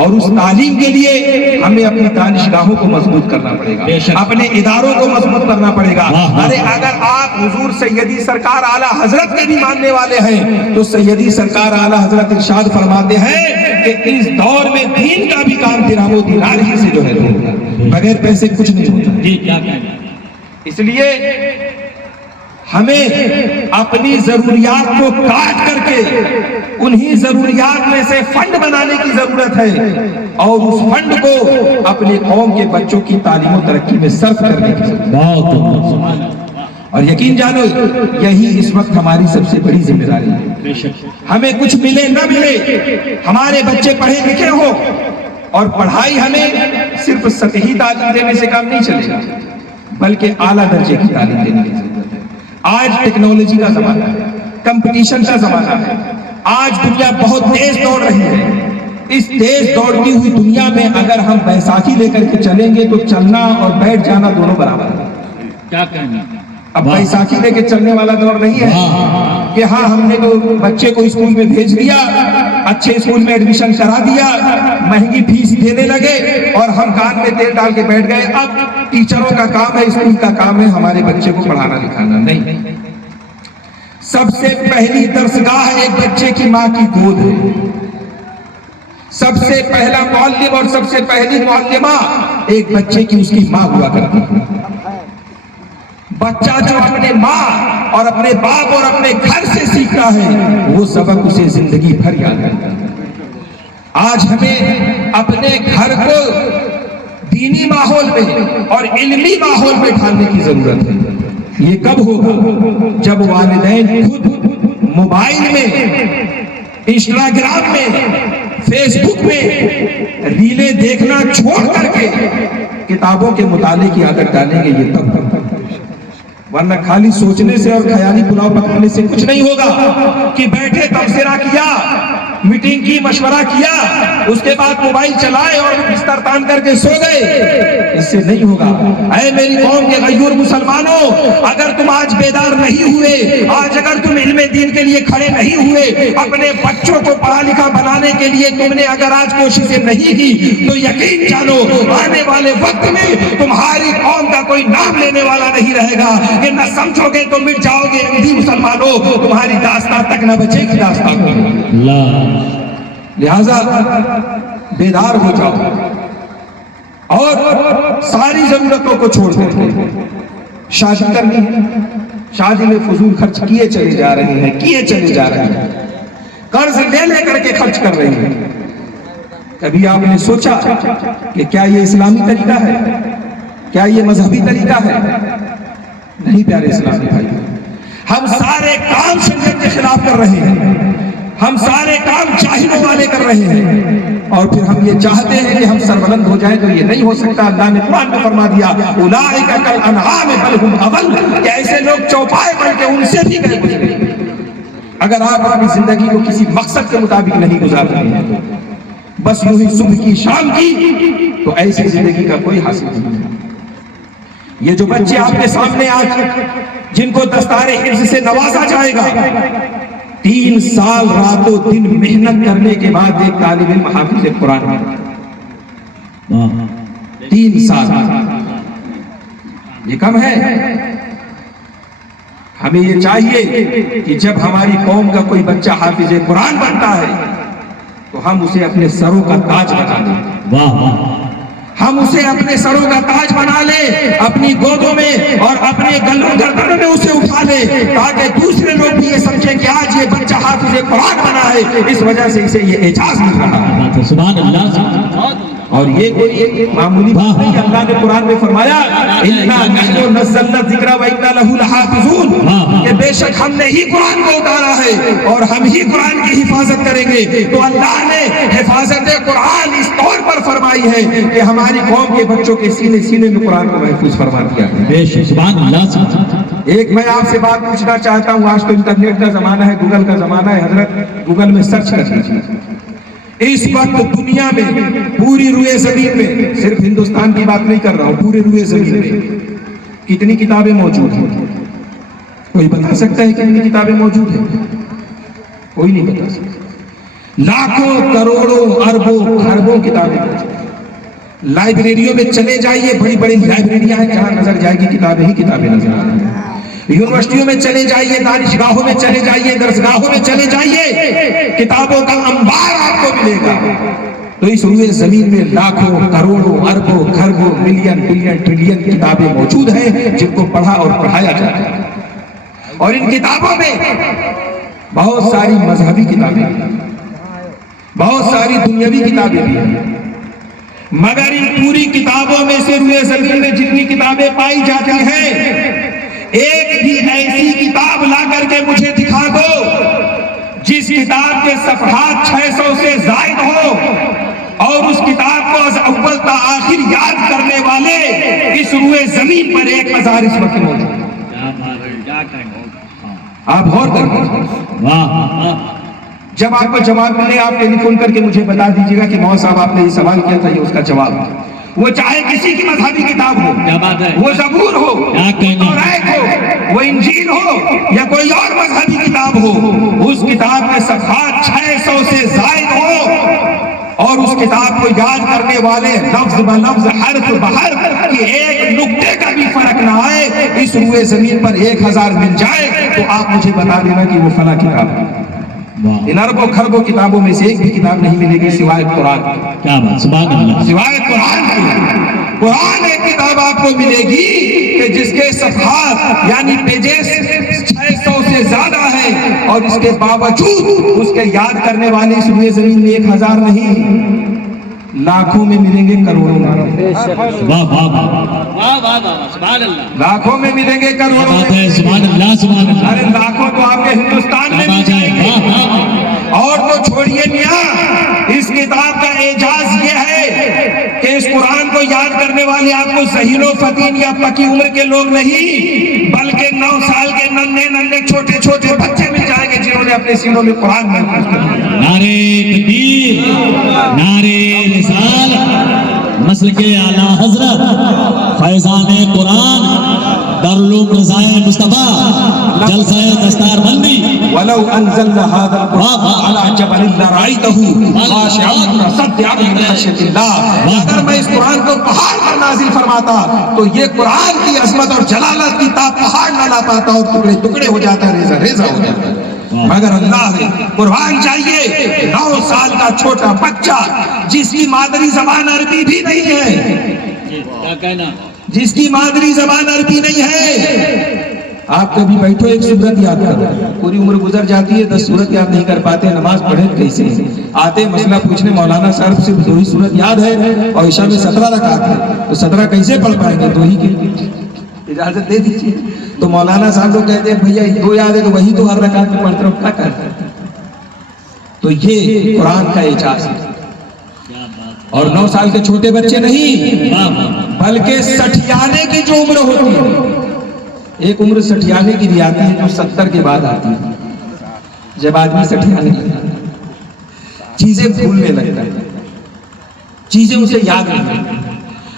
اور اس تعلیم کے لیے ہمیں اپنی دانشگاہوں کو مضبوط کرنا پڑے گا، اپنے اداروں کو مضبوط کرنا پڑے گا۔ ارے اگر آپ حضور سیدی سرکار اعلیٰ حضرت کے بھی ماننے والے ہیں تو سیدی سرکار اعلیٰ حضرت ارشاد فرماتے ہیں کہ اس دور میں دین کا بھی کام درہم و دینار ہی سے جو ہے بغیر پیسے کچھ نہیں ہوتا۔ جی کیا کہنا، اس لیے ہمیں اپنی ضروریات کو کاٹ کر کے انہی ضروریات میں سے فنڈ بنانے کی ضرورت ہے اور اس فنڈ کو اپنے قوم کے بچوں کی تعلیم و ترقی میں صرف کرنے کی ضرورت ہے۔ بہت اور یقین جانو یہی اس وقت ہماری سب سے بڑی ذمہ داری ہے۔ بے شک، ہمیں کچھ ملے نہ ملے، ہمارے بچے پڑھے لکھے ہو اور پڑھائی ہمیں صرف سطحی تعلیم دینے سے کام نہیں چلے گا بلکہ اعلیٰ درجے کی تعلیم دینے کی ضرورت ہے۔ آج ٹیکنالوجی کا زمانہ ہے، کمپٹیشن کا زمانہ ہے، آج دنیا بہت تیز دوڑ رہی ہے۔ اس تیز دوڑتی ہوئی دنیا میں اگر ہم بیساکھی لے کر کے چلیں گے تو چلنا اور بیٹھ جانا دونوں برابر ہے۔ کیا کہنا، اب بیساکھی لے کے چلنے والا دور نہیں ہے کہ ہاں ہم نے تو بچے کو اسکول میں بھیج دیا، اچھے اسکول میں ایڈمیشن کرا دیا، مہنگی فیس دینے لگے اور ہم کان میں تیل ڈال کے بیٹھ گئے، اب ٹیچروں کا کام ہے، اسکول کا کام ہے ہمارے بچے کو پڑھانا لکھانا۔ نہیں، سب سے پہلی درسگاہ ایک بچے کی ماں کی گود ہے، سب سے پہلا معلم اور سب سے پہلی معلمہ ایک بچے کی اس کی ماں ہوا کرتی ہے۔ بچہ جو اپنے ماں اور اپنے باپ اور اپنے گھر سے سیکھتا ہے وہ سبق اسے زندگی بھر یاد رہتا ہے۔ آج ہمیں اپنے گھر کو دینی ماحول میں اور علمی ماحول میں ڈھالنے کی ضرورت ہے۔ یہ کب ہوگا؟ جب والدین خود موبائل میں، انسٹاگرام میں، فیس بک میں ریلیں دیکھنا چھوڑ کر کے کتابوں کے مطالعے کی عادت ڈالیں گے، یہ تب ورنہ خالی سوچنے سے اور خیالی پلاؤ پکانے سے کچھ نہیں ہوگا کہ بیٹھے تبصرہ کیا، میٹنگ کی، مشورہ کیا، اس کے بعد موبائل چلائے اور بستر تان کر کے سو گئے، اس سے نہیں ہوگا۔ اے میری قوم کے غیور مسلمانوں، اگر تم آج بیدار نہیں ہوئے، آج اگر تم علم دین کے لیے کھڑے نہیں ہوئے، اپنے بچوں کو پڑھا لکھا بنانے کے لیے تم نے اگر آج کوششیں نہیں کی تو یقین جانو آنے والے وقت میں تمہاری قوم کا کوئی نام لینے والا نہیں رہے گا کہ نہ سمجھو گے تو مٹ جاؤ گے۔ اندھی مسلمانوں، تمہاری داستان تک نہ بچے گی داستان اللہ، لہذا بیدار ہو جاؤ اور ساری ضرورتوں کو چھوڑ کر کے شادی کرنی ہے، شادی میں فضول خرچ کیے چلے جا رہے ہیں، قرض لے لے کر کے خرچ کر رہے ہیں، کبھی آپ نے سوچا کہ کیا یہ اسلامی طریقہ ہے؟ کیا یہ مذہبی طریقہ ہے؟ نہیں پیارے اسلامی بھائی، ہم سارے کام شریعت کے خلاف کر رہے ہیں، ہم سارے کام جاہلوں والے کر رہے ہیں، اور پھر ہم یہ چاہتے ہیں کہ ہم سربلند ہو جائیں، تو یہ نہیں ہو سکتا۔ اللہ نے قرآن میں فرما دیا اولئک کالانعام بل هم اضل، کہ ایسے لوگ چوپائے بن کے ان سے بھی گئے گزرے۔ اگر آپ اپنی زندگی کو کسی مقصد کے مطابق نہیں گزار رہے ہیں، بس یوں ہی صبح کی شام کی، تو ایسی زندگی کا کوئی حاصل نہیں ہے۔ یہ جو بچے آپ کے سامنے آج جن کو دستار حفظ سے نوازا جائے گا، 3 سال رات و دن محنت کرنے کے بعد ایک طالب علم حافظ قرآن ہے۔ 3 سال یہ کم ہے؟ ہمیں یہ چاہیے کہ جب ہماری قوم کا کوئی بچہ حافظ قرآن بنتا ہے تو ہم اسے اپنے سروں کا تاج بنا دیں، ہم اسے اپنے سروں کا تاج بنا لیں، اپنی گودوں میں اور اپنے گردنوں میں اسے اٹھا لیں، تاکہ دوسرے لوگ بھی یہ سمجھیں کہ آج یہ بچہ حافظ قرآن بنا ہے، اس وجہ سے اسے یہ اعزاز مل رہا ہے۔ سبحان اللہ۔ اور یہ کوئی معمولی بات نہیں، اللہ نے قرآن میں فرمایا اِنَّا نَحْنُ نَزَّلْنَا الذِّكْرَ وَإِنَّا لَهُ لَحَافِظُونَ، کہ بے شک ہم نے ہی قرآن کو اتارا ہے اور ہم ہی قرآن کی حفاظت کریں گے۔ تو اللہ نے حفاظت قرآن اس طور پر فرمائی ہے کہ ہماری قوم کے بچوں کے سینے سینے میں قرآن کو محفوظ فرما دیا ہے۔ بے شک سبحان اللہ۔ ایک میں آپ سے بات پوچھنا چاہتا ہوں، آج تو انٹرنیٹ کا زمانہ ہے، گوگل کا زمانہ ہے، حضرت گوگل میں سرچ کر لیجیے۔ اس وقت دنیا میں پوری روئے زمین میں، صرف ہندوستان کی بات نہیں کر رہا ہوں، پورے روئے زمین میں کتنی کتابیں موجود ہیں؟ کوئی بتا سکتا ہے کتنی کتابیں موجود ہیں؟ کوئی نہیں بتا سکتا۔ لاکھوں کروڑوں اربوں خربوں کتابیں موجود ہیں۔ لائبریریوں میں چلے جائیے، بڑی بڑی لائبریریاں ہیں، جہاں نظر جائے گی کتابیں ہی کتابیں نظر آ رہی ہیں۔ یونیورسٹیوں میں چلے جائیے، دانشگاہوں میں چلے جائیے، درسگاہوں میں چلے جائیے، کتابوں کا انبار آپ کو ملے گا۔ تو اس روئے زمین میں لاکھوں کروڑوں اربوں خربوں ملین بلین ٹریلین کتابیں موجود ہیں جن کو پڑھا اور پڑھایا جاتا ہے، اور ان کتابوں میں بہت ساری مذہبی کتابیں ہیں، بہت ساری دنیاوی کتابیں بھی ہیں، مگر ان پوری کتابوں میں سے روئے زمین میں جتنی کتابیں پائی جاتی ہیں، ایک بھی ایسی کتاب لا کر کے مجھے دکھا دو جس کتاب کے صفحات 600 سے زائد ہو، اور اس کتاب کو از اول تا آخر یاد کرنے والے اس روئے زمین پر 1000 اس وقت موجود ہیں۔ آپ غور کریں، جب آپ کو جواب ملے آپ ٹیلی فون کر کے مجھے بتا دیجیے گا کہ مول صاحب آپ نے یہ سوال کیا تھا، یہ اس کا جواب ہے۔ وہ چاہے کسی کی مذہبی کتاب ہو، وہ زبور ہو، تورات ہو، وہ انجیل ہو، یا کوئی اور مذہبی کتاب ہو، اس کتاب کے صفحات 600 سے زائد ہو، اور اس کتاب کو یاد کرنے والے لفظ بلفظ حرف بحرف کی ایک نقطے کا بھی فرق نہ آئے، اس روئے زمین پر 1000 مل جائے تو آپ مجھے بتا دینا کہ وہ فلاں کتاب ہے۔ ان اربوں خربوں کتابوں میں سے ایک بھی کتاب نہیں ملے گی سوائے قرآن کی۔ کیا بات، سبحان اللہ۔ سوائے قرآن کی، قرآن ایک کتاب آپ کو ملے گی کہ جس کے صفحات یعنی پیجز 600 سے زیادہ ہیں، اور اس کے باوجود اس کے یاد کرنے والے اس روئے زمین میں 1000 نہیں، لاکھوں میں ملیں گے، کروڑوں میں، واہ واہ واہ واہ، سبحان اللہ۔ لاکھوں میں ملیں گے، کروڑوں میں۔ سبحان اللہ سبحان اللہ۔ ارے لاکھوں تو آپ کے ہندوستان میں مل جائیں گے۔ اور تو چھوڑیے میاں، اس کتاب کا اعجاز یہ ہے کہ اس قرآن کو یاد کرنے والے آپ کو ذہین و فطین یا پکی عمر کے لوگ نہیں، بلکہ 9 سال کے ننھے چھوٹے چھوٹے بچے مل جائیں گے جنہوں نے اپنے سینوں میں قرآن محفوظ کر لیا۔ نعرے تکبیر، نعرے رسالت، مسلک اعلیٰ حضرت فیضان قرآن، دارالعلوم رضائے مصطفیٰ، جلسہ دستار بندی۔ وَلَوْ أَنزَلْنَا هَذَا الْقُرْآنَ عَلَى جَبَلٍ لَرَأَيْتَهُ خَاشِعًا مُتَصَدِّعًا مِنْ خَشْيَةِ اللَّهِ، اگر میں اس قرآن کو پہاڑ پر نازل فرماتا تو یہ قرآن کی عظمت اور جلالت کی تاب پہاڑ نہ لا پاتا اور ٹکڑے ٹکڑے ہو جاتا، ریزہ ریزہ ہو جاتا، مگر اللہ نے قرآن چاہیے 9 سال کا چھوٹا بچہ جس کی مادری زبان عربی بھی نہیں ہے، کیا کہنا، جس کی مادری زبان عربی نہیں ہے، آپ کبھی بیٹھو ایک سورت یاد کرو، پوری عمر گزر جاتی ہے 10 سورت یاد نہیں کر پاتے، نماز پڑھے کیسے آتے مسئلہ پوچھنے مولانا صاحب سے 2 ہی سورت یاد ہے اور عشاء میں 17 رکعت ہے، تو 17 کیسے پڑھ پائیں گے؟ 2 ہی کی اجازت دے دیجیے۔ تو مولانا صاحب لوگ کہتے ہیں بھیا 2 یاد ہے تو وہی تو ہر رکعت میں پڑھتے رہو، کیا کرتے ہیں؟ تو یہ قرآن کا اعجاز ہے۔ اور 9 سال کے چھوٹے بچے نہیں بلکہ سٹھیانے کی جو عمر ہوتی ہے، ایک عمر سٹھیانے کی بھی آتی ہے جو 70 کے بعد آتی ہے، جب آدمی سٹھیانے لگتا ہے، چیزیں بھولنے لگتا ہے، چیزیں اسے یاد نہیں رہتی۔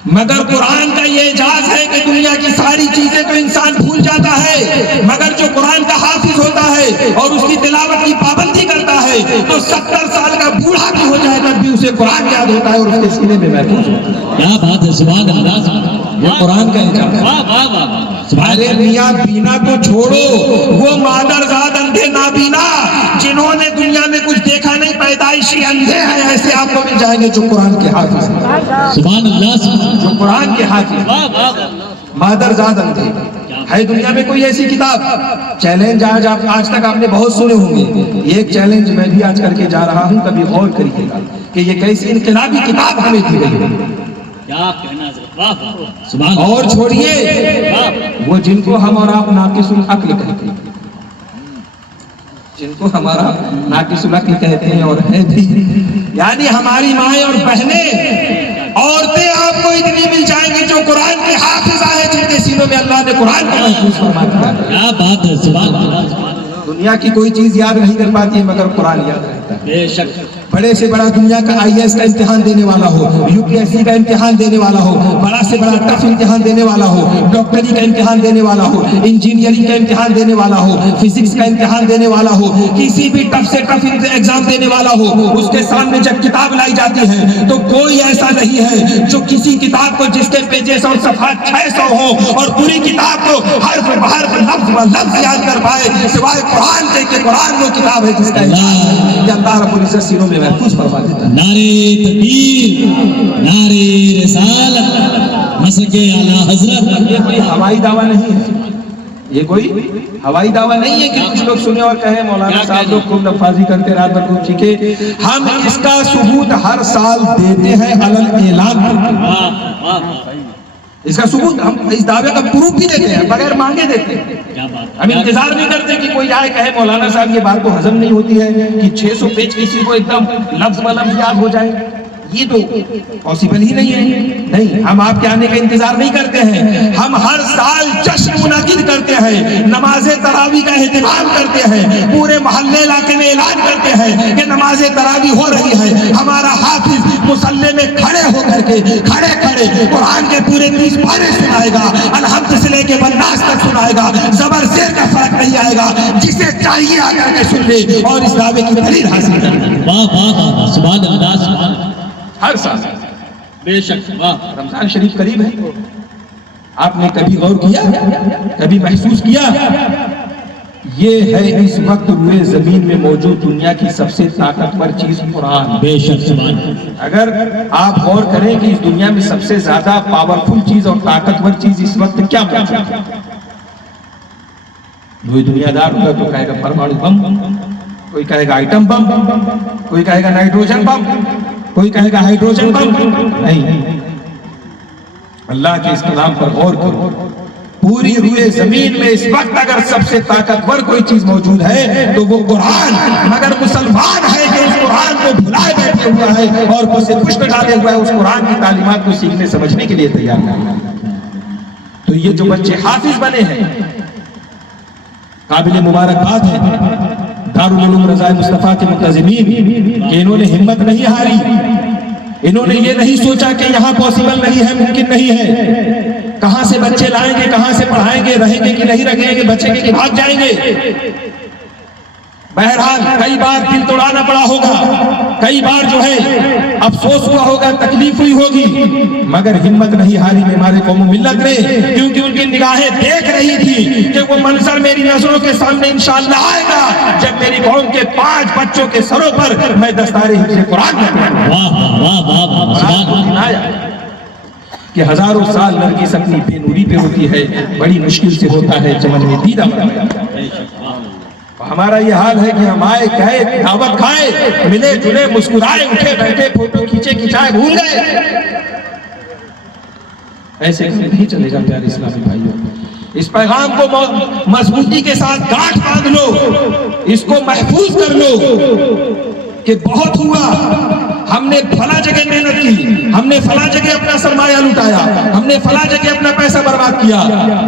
مگر قرآن کا یہ اعجاز ہے کہ دنیا کی ساری چیزیں تو انسان بھول جاتا ہے، مگر جو قرآن کا حافظ ہوتا ہے اور اس کی تلاوت کی پابندی کرتا ہے تو 70 سال کا بوڑھا بھی ہو جائے گا بھی اسے قرآن یاد ہوتا ہے اور اس کے سینے میں محفوظ ہوتا ہے۔ کیا بات ہے، سبحان اللہ، یہ قرآن کا اعجاز ہے۔ واہ واہ واہ، ارے میاں بینا تو چھوڑو، وہ مادرزاد اندھے نابینا جنہوں نے دنیا میں کچھ دیکھا نہیں، پیدائشی اندھے ہیں، ایسے آپ کو مل جائیں گے جو قرآن کے حافظ ہیں، سبحان اللہ، جو قرآن کے حافظ واہ واہ، مادرزاد اندھے۔ ہے دنیا میں کوئی ایسی کتاب؟ چیلنج آج تک آپ نے بہت سنے ہوں گے، یہ ایک چیلنج میں بھی آج کر کے جا رہا ہوں، کبھی غور کریے گا کہ یہ کیسی انقلابی کتاب ہمیں دی گئی ہے۔ کیا کہنا ہے، واہ واہ، سبحان اللہ، اور چھوڑیے وہ جن کو ہم اور آپ ناقص العقل کہتے ہیں، جن کو ہمارا ناقص العقل کہتے ہیں اور ہے بھی، یعنی ہماری مائیں اور بہنیں، عورتیں آپ کو اتنی مل جائیں گی جو قرآن کے حافظہ ہیں، جن کے سینوں میں اللہ نے قرآن کو محفوظ فرما دیا۔ کیا بات ہے، سبحان اللہ، دنیا کی کوئی چیز یاد نہیں کر پاتی ہے مگر قرآن یاد رہتا ہے۔ بے شک، بڑے سے بڑا دنیا کا IAS کا امتحان دینے والا ہو، UPSC کا امتحان دینے والا ہو، بڑا سے بڑا ٹف امتحان دینے والا ہو، ڈاکٹری کا امتحان دینے والا ہو، انجینئرنگ کا امتحان دینے والا ہو، فزکس کا امتحان دینے والا ہو، کسی بھی ٹف سے ٹف ایگزام دینے والا ہو، اس کے سامنے جب کتاب لائی جاتی ہے تو کوئی ایسا نہیں ہے جو کسی کتاب کو جس کے پیجز اور صفحات 600 ہو اور پوری کتاب کو حرف بحرف لفظ و لفظ یاد کر پائے سوائے قرآن کے، کہ قرآن وہ کتاب ہے جس کا یہ اللہ رب العزت سینوں میں محفوظ فرما دیتا ہے۔ نعرے تکبیر، نعرے رسالت، مسلک اعلیٰ حضرت۔ یہ کوئی ہوائی دعویٰ نہیں ہے، یہ کوئی ہوائی دعویٰ نہیں ہے کہ کچھ لوگ سنے اور کہیں مولانا صاحب لوگ خوب نفاذی کرتے رات بھر خوب چیخے۔ ہم اس کا ثبوت ہر سال دیتے ہیں علل اعلان کرتے ہیں، واہ واہ، اس کا ثبوت ہم اس دعوے کا پروف بھی دیتے ہیں، بغیر مانگے دیتے ہیں۔ کیا بات، ہم انتظار نہیں کرتے کہ کوئی آئے کہے مولانا صاحب یہ بات تو ہضم نہیں ہوتی ہے کہ 600 پیج کسی کو ایک دم لفظ ب لفظ یاد ہو جائے، یہ تو پاسبل ہی نہیں ہے۔ نہیں، ہم آپ کے آنے کا انتظار نہیں کرتے ہیں، ہم ہر سال جشن منعقد کرتے ہیں، نماز تراویح کا اہتمام کرتے ہیں، پورے محلے علاقے میں اعلان کرتے ہیں کہ نماز تراویح ہو رہی ہے، ہمارا حافظ مصلی میں کھڑے ہو کر کے کھڑے قرآن کے پورے 30 پارے سنائے گا، الحمد سے لے کے والناس تک سنائے گا، زبر زیر کا فرق نہیں آئے گا، جسے چاہیے آ کر کے سن لے اور اس دعوے کی دلیل حاصل کر لے۔ واہ واہ واہ، سبحان اللہ، سبحان اللہ، ہر سال بے شک، واہ، رمضان شریف قریب ہے، آپ نے کبھی غور کیا، کبھی محسوس کیا؟ یہ ہے اس وقت روئے زمین میں موجود دنیا کی سب سے طاقتور چیز قرآن۔ بے شک، سبحان اللہ، اگر آپ غور کریں کہ اس دنیا میں سب سے زیادہ پاورفل چیز اور طاقتور چیز اس وقت کیا موجود ہے؟ کوئی دنیا دار ہوگا تو کہے گا پرمانو بم، کوئی کہے گا آئٹم بم، کوئی کہے گا نائٹروجن بم، کوئی کہے گا ہائیڈروجن بم۔ نہیں، اللہ کے اس کلام پر غور کرو، پوری روئے زمین میں اس وقت اگر سب سے طاقتور کوئی چیز موجود ہے تو وہ قرآن، مگر مسلمان ہے کہ اس قرآن کو بھلائے بیٹھے ہوا ہے اور اسے پشت ڈالے ہوا ہے، اس قرآن کی تعلیمات کو سیکھنے سمجھنے کے لیے تیار نہیں ہے۔ تو یہ جو بچے حافظ بنے ہیں قابل مبارکباد ہے دارالعلوم رضا مصطفیٰ کے منتظمین کہ انہوں نے ہمت نہیں ہاری، انہوں نے یہ نہیں سوچا کہ یہاں پاسبل نہیں ہے، ممکن نہیں ہے، کہاں سے بچے لائیں گے، کہاں سے پڑھائیں گے، رہیں گے کہ نہیں رہیں گے، بچے کے بھاگ جائیں گے۔ بہرحال کئی بار دل توڑانا پڑا ہوگا، کئی بار جو ہے افسوس ہوا ہوگا، تکلیف ہوئی ہوگی، مگر ہمت نہیں ہاری ہمارے قوم و ملت نے، کیونکہ ان کی نگاہیں دیکھ رہی تھی کہ وہ منظر میری نظروں کے سامنے انشاءاللہ آئے گا جب میری قوم کے 5 بچوں کے سروں پر میں دستار حفظ قرآن کروں گا۔ واہ واہ واہ واہ، سبحان اللہ، آیا کہ ہزاروں سال نرگس اپنی بے نوری پہ ہوتی ہے، بڑی مشکل سے ہوتا ہے چمن میں دیدہ ہمارا یہ حال ہے کہ ہم آئے گئے دعوت کھائے ملے جلے مسکرائے اٹھے بیٹھے فوٹو کھینچے کھچائے بھول گئے. ایسے نہیں چلے گا پیارے اسلامی بھائیوں. اس پیغام کو مضبوطی کے ساتھ گاٹھ باندھ لو، اس کو محفوظ کر لو کہ بہت ہوا، ہم نے فلاں جگہ محنت کی، ہم نے فلاں جگہ اپنا سرمایہ لٹایا، ہم نے فلاں جگہ اپنا پیسہ برباد کیا.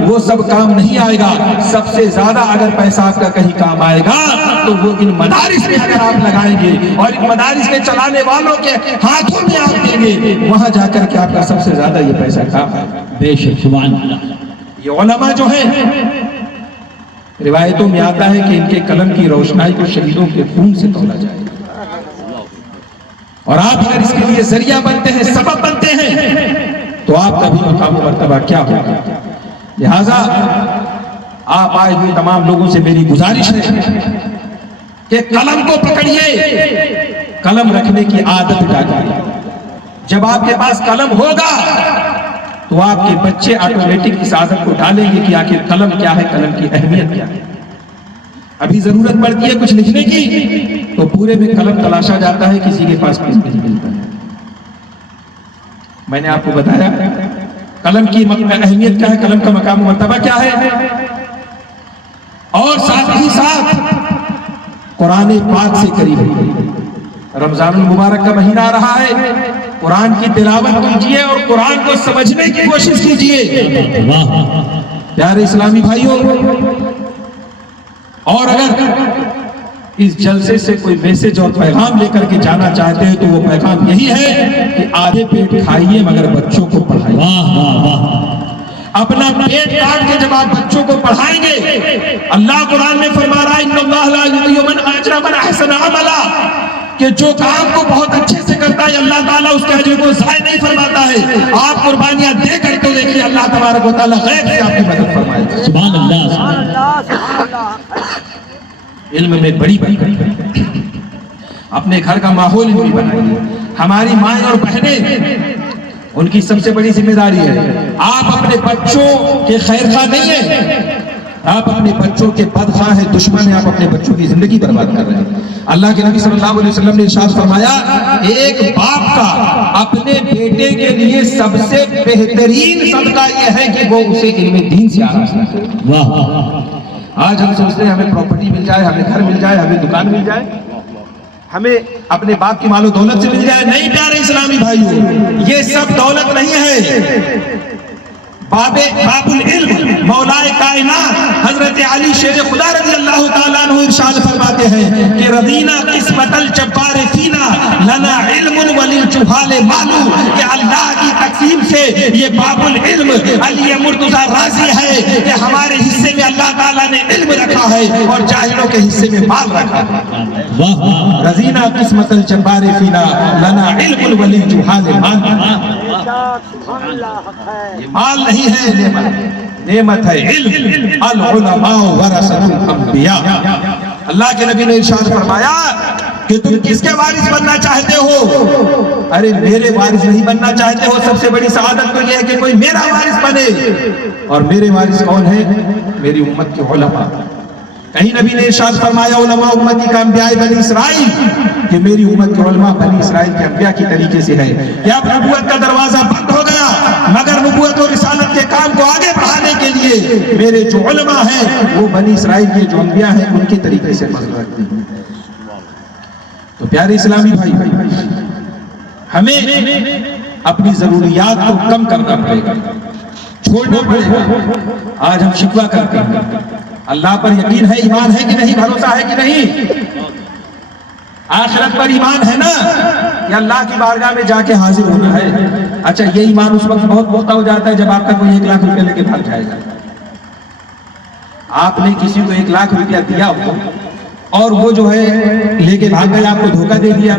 وہ سب کام نہیں آئے گا. سب سے زیادہ اگر پیسہ آپ کا کہیں کام آئے گا تو وہ ان مدارس میں اگر آپ لگائیں گے اور ان مدارس کے چلانے والوں کے ہاتھوں میں آپ دیں گے، وہاں جا کر کے آپ کا سب سے زیادہ یہ پیسہ کام ہے. بے شک سبحان اللہ. یہ علماء جو ہیں، روایتوں میں آتا ہے کہ ان کے قلم کی روشنائی کو شہیدوں کے خون سے تولا جائے، اور آپ اگر اس کے لیے ذریعہ بنتے ہیں، سبب بنتے ہیں، تو آپ کا بھی مقام و مرتبہ کیا ہوگا. لہذا آپ آئے ہوئے تمام لوگوں سے میری گزارش ہے کہ قلم کو پکڑیے، قلم رکھنے کی عادت ڈالیے. جب آپ کے پاس قلم ہوگا تو آپ کے بچے آٹومیٹک اس عادت کو ڈالیں گے کہ آخر قلم کیا ہے، قلم کی اہمیت کیا ہے. ابھی ضرورت پڑتی ہے کچھ لکھنے کی تو پورے میں قلم تلاشا جاتا ہے، کسی کے پاس کچھ نہیں ملتا. میں نے آپ کو بتایا قلم کی اہمیت کیا ہے، قلم کا مقام و مرتبہ کیا ہے. اور ساتھ ہی ساتھ قرآن پاک سے قریب ہے. رمضان المبارک کا مہینہ آ رہا ہے، قرآن کی تلاوت کیجیے اور قرآن کو سمجھنے کی کوشش کیجیے. پیارے اسلامی بھائیوں، اور اگر اس جلسے سے کوئی میسج اور پیغام لے کر کے جانا چاہتے ہیں تو وہ پیغام یہی ہے کہ آدھے پیٹ کھائیے مگر بچوں کو پڑھائیے. اپنا پیٹ کاٹ کے جب آپ بچوں کو پڑھائیں گے، اللہ قرآن میں فرما رہا ہے ان اللہ لا یضیع من اجر من احسن عملا، کہ جو کام کو بہت اچھے سے کرتا ہے اللہ تعالیٰ اس کے اجر کو ضائع نہیں فرماتا ہے. آپ قربانیاں دے کر تو دیکھیے اللہ تبارک و تعالیٰ غیب سے آپ کی مدد فرمائے. سبحان اللہ. سبحان اللہ سبحان اللہ. علم میں بڑی برکت ہے. اپنے گھر کا ماحول علمی بنائیے. ہماری مائیں اور بہنیں، ان کی سب سے بڑی ذمہ داری ہے. آپ اپنے بچوں کے خیر خواہ نہیں ہیں، آپ اپنے بچوں کے بدخواہ ہیں، دشمن ہیں. آپ اپنے بچوں کی زندگی برباد کر رہے ہیں. اللہ کے نبی صلی اللہ علیہ وسلم نے ارشاد فرمایا، ایک باپ کا اپنے بیٹے کے لیے سب سے بہترین صدقہ یہ ہے کہ وہ اسے علم دین سے آراستہ کرے. آج ہم سوچتے ہیں ہمیں پراپرٹی مل جائے، ہمیں گھر مل جائے، ہمیں دکان مل جائے، ہمیں اپنے باپ کی مال و دولت سے مل جائے. نہیں پیارے اسلامی بھائیوں، یہ سب دولت نہیں ہے. باب العلم مولا کائنات حضرت علی شیر خدا رضی اللہ تعالیٰ عنہ ارشاد فرماتے ہیں کہ رضینا قسمت الجبار فینا لنا علم وللجہال مالو، کہ اللہ کی تقسیم سے یہ باب العلم علی مرتضی راضی ہے کہ ہمارے حصے میں اللہ تعالیٰ نے علم رکھا ہے اور جاہلوں کے حصے میں مال رکھا ہے. رضینا قسمت الجبار فینا لنا علم وللجہال مالو. یہ مال نہیں ہے، نعمت ہے علم. العلماء ورثۃ الانبیاء. اللہ کے نبی نے ارشاد فرمایا کہ تم کس کے وارث بننا چاہتے ہو؟ ارے میرے وارث نہیں بننا چاہتے ہو. سب سے بڑی سعادت تو یہ ہے کہ کوئی میرا وارث بنے. اور میرے وارث کون ہے؟ میری امت کے علماء. کہیں نبی نے ارشاد فرمایا علماء امتی کا انبیاء بنی اسرائیل، کہ میری امت کے علماء بنی اسرائیل کے انبیاء کی طریقے سے ہے. کہ اب نبوت کا دروازہ بند ہو گیا، مگر نبوت اور رسالت کے کام کو آگے بڑھانے کے لیے میرے جو علماء ہیں وہ بنی اسرائیل کے جو انبیاء ہیں ان کے طریقے سے فضل رکھتے ہیں. تو پیارے اسلامی بھائی، ہمیں اپنی ضروریات کو کم کرنا پڑے گا، چھوڑنا پڑے گا. آج ہم شکوہ کرتے ہیں. اللہ پر یقین ہے، ایمان ہے کہ نہیں، بھروسہ ہے کہ نہیں، آخرت پر ایمان ہے نا کہ اللہ کی بارگاہ میں جا کے حاضر ہونا ہے. اچھا، یہ ایمان اس وقت بہت پختہ ہو جاتا ہے جب آپ کا کوئی 1 لاکھ روپیہ لے کے بھاگ جائے گا. آپ نے کسی کو 1 لاکھ روپیہ دیا ہو اور وہ جو ہے لے کے بھاگ گئے، آپ کو دھوکہ دے دیا،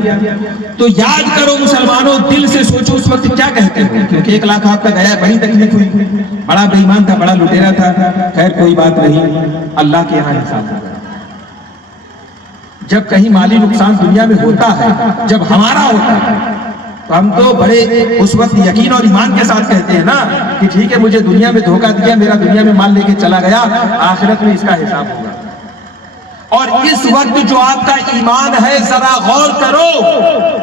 تو یاد کرو مسلمانوں، دل سے سوچو اس وقت کیا کہتے ہو. کیونکہ 1 لاکھ آپ کا گیا، بڑی تکلیف ہوئی، بڑا بے ایمان تھا، بڑا لٹیرا تھا. خیر کوئی بات نہیں، اللہ کے یہاں حساب ہوگا. جب کہیں مالی نقصان دنیا میں ہوتا ہے، جب ہمارا ہوتا ہے، تو ہم تو بڑے اس وقت یقین اور ایمان کے ساتھ کہتے ہیں نا کہ ٹھیک ہے مجھے دنیا میں دھوکہ دیا، میرا دنیا میں مال لے کے چلا گیا، آخرت میں اس کا حساب ہوگا۔ اور اس وقت جو آپ کا ایمان ہے ذرا غور کرو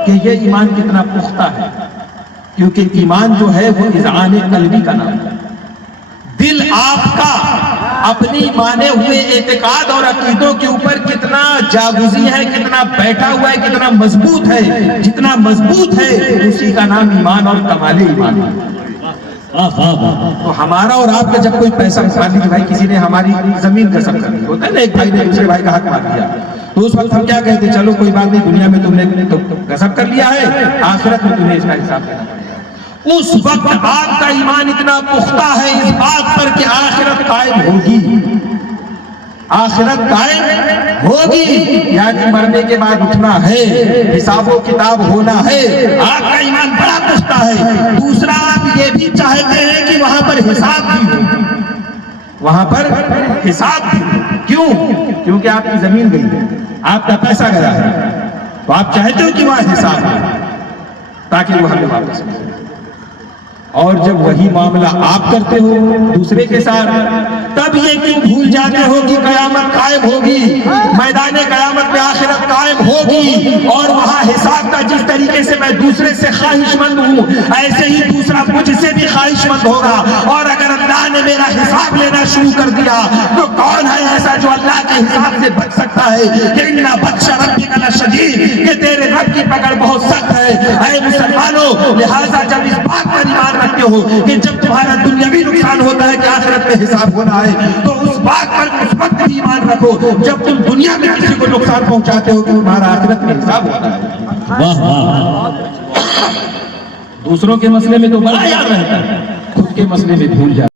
کہ یہ ایمان کتنا پختہ ہے، کیونکہ ایمان جو ہے وہ اذعان قلبی کا نام ہے۔ دل آپ کا اپنی مانے ہوئے اعتقاد اور عقیدوں کے اوپر کتنا جاگزی ہے، کتنا بیٹھا ہوا ہے، کتنا مضبوط ہے، جتنا مضبوط ہے اسی کا نام ایمان اور کمال ایمان ہے۔ تو ہمارا اور آپ کا جب کوئی پیسہ مان لیجیے بھائی کسی نے ہماری زمین غصب کر دی، ہوتا ہے نا ایک بھائی نے دوسرے بھائی کا حق مار دیا، تو اس وقت ہم کیا کہتے چلو کوئی بات نہیں، دنیا میں تم نے تو غصب کر لیا ہے، آخرت میں تمہیں اس کا حساب دینا پڑے گا۔ اس وقت آپ کا ایمان اتنا پختہ ہے اس بات پر کہ آخرت قائم ہوگی، آخرت قائم ہوگی، یعنی مرنے کے بعد اٹھنا ہے، حساب و کتاب ہونا ہے، آپ کا ایمان بڑا پختہ ہے۔ دوسرا آپ یہ بھی چاہتے ہیں کہ وہاں پر حساب بھی ہو، وہاں پر حساب بھی ہو، کیوں؟ کیونکہ آپ کی زمین گئی ہے، آپ کا پیسہ گیا ہے، تو آپ چاہتے ہو کہ وہاں حساب ہو تاکہ وہ ہمیں واپس ملے۔ اور جب وہی معاملہ آپ کرتے ہو دوسرے کے ساتھ، تب یہ کیوں بھول جاتے ہو کہ قیامت قائم ہوگی، میدان قیامت میں آخرت قائم ہوگی، اور وہاں حساب کا جس طریقے سے میں دوسرے سے خواہش مند ہوں ایسے ہی دوسرا مجھ سے بھی خواہش مند ہوگا، اور اگر اللہ نے میرا حساب لینا شروع کر دیا تو کون ہے ایسا جو اللہ کے حساب سے بچ سکتا ہے؟ کہ اِنَّ بَطْشَ رَبِّكَ لَشَدِيدٌ، کہ تیرے رب کی پکڑ بہت سخت ہے۔ اے مسلمانوں، لہٰذا جب اس بات پر ایمان رکھتے ہو کہ جب تمہارا دنیاوی نقصان ہوتا ہے کہ آخرت میں حساب ہونا ہے، تو اس بات پر اس وقت بھی ایمان رکھو جب تم دنیا میں کسی کو نقصان پہنچاتے ہو کہ تمہارا آخرت میں حساب ہوتا ہے۔ واہ واہ، دوسروں کے مسئلے میں تو بڑا یاد رہتا ہے، خود کے مسئلے میں بھول جاتا ہے۔